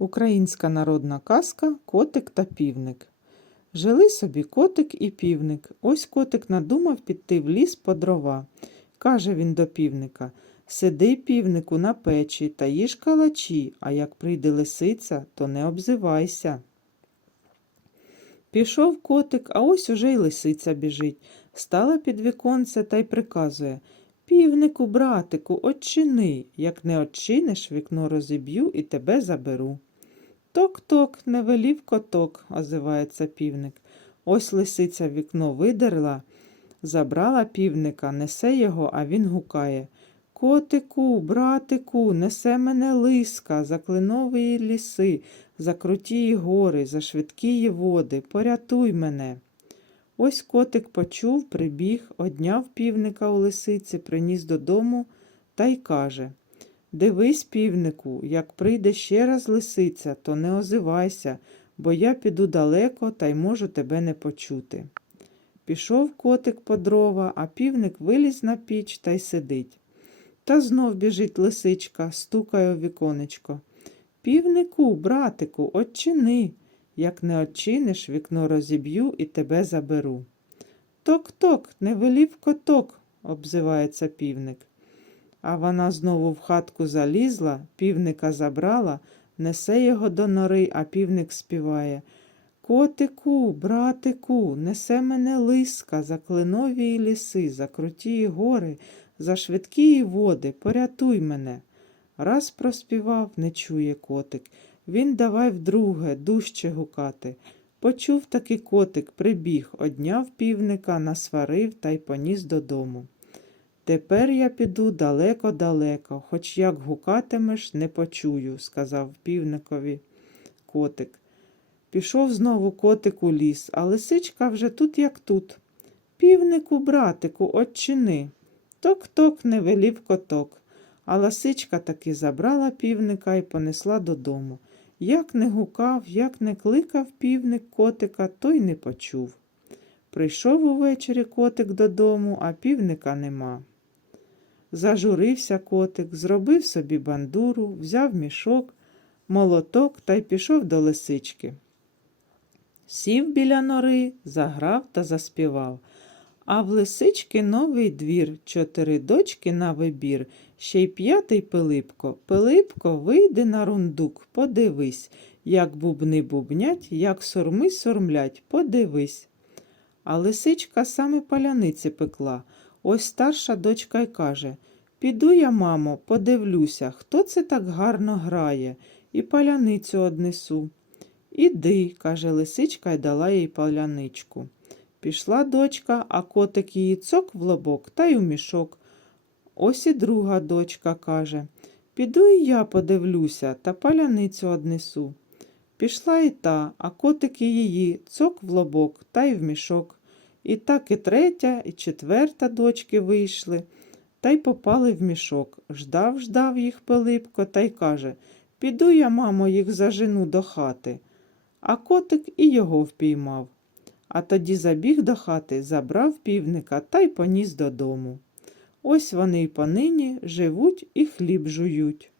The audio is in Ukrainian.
Українська народна казка Котик та півник. Жили собі котик і півник. Ось котик надумав піти в ліс по дрова. Каже він до півника Сиди, півнику, на печі та їж калачі, а як прийде лисиця, то не обзивайся. Пішов котик, а ось уже й лисиця біжить. Стала під віконце та й приказує Півнику, братику, odчини. Як не odчиниш, вікно розіб'ю і тебе заберу. Ток-ток, не велів коток, озивається півник. Ось лисиця вікно видерла, забрала півника, несе його, а він гукає. Котику, братику, несе мене лиска, за кленові ліси, за крутії гори, за швидкі води, порятуй мене. Ось котик почув, прибіг, одняв півника у лисиці, приніс додому та й каже Дивись, півнику, як прийде ще раз лисиця, то не озивайся, бо я піду далеко та й можу тебе не почути. Пішов котик по дрова, а півник виліз на піч та й сидить. Та знов біжить лисичка, стукає у віконечко. Півнику, братику, odчини. Як не odчиниш, вікно розіб'ю і тебе заберу. Ток-ток, не велів коток, обзивається півник. А вона знову в хатку залізла, півника забрала, несе його до нори, а півник співає. Котику, братику, несе мене лиска за кленові ліси, за круті гори, за швидкі води, порятуй мене. Раз проспівав, не чує котик. Він давай вдруге, дужче гукати. Почув таки котик, прибіг, одняв півника, насварив та й поніс додому. Тепер я піду далеко-далеко, хоч як гукатимеш, не почую, сказав півникові котик. Пішов знову котик у ліс, а лисичка вже тут, як тут. Півнику, братику, отчини. Ток-ток не велів коток. А лисичка таки забрала півника і понесла додому. Як не гукав, як не кликав півник котика, той не почув. Прийшов увечері котик додому, а півника нема. Зажурився котик, зробив собі бандуру, взяв мішок, молоток та й пішов до лисички. Сів біля нори, заграв та заспівав. А в лисички новий двір, чотири дочки на вибір, ще й п'ятий Пилипко. Пилипко, вийди на рундук, подивись, як бубни бубнять, як сурми сурмлять, подивись. А лисичка саме паляниці пекла. Ось старша дочка й каже Піду я, мамо, подивлюся, хто це так гарно грає, і паляницю однесу. Іди, каже лисичка й дала їй паляничку. Пішла дочка, а котик її цок в лобок та й у мішок. Ось і друга дочка каже Піду і я подивлюся та паляницю однесу. Пішла і та, а котик і її цок в лобок та й в мішок. І так і третя, і четверта дочки вийшли, та й попали в мішок. Ждав, ждав їх Пилипко та й каже Піду я, мамо, їх зажену до хати. А котик і його впіймав. А тоді забіг до хати, забрав півника та й поніс додому. Ось вони й понині живуть і хліб жують.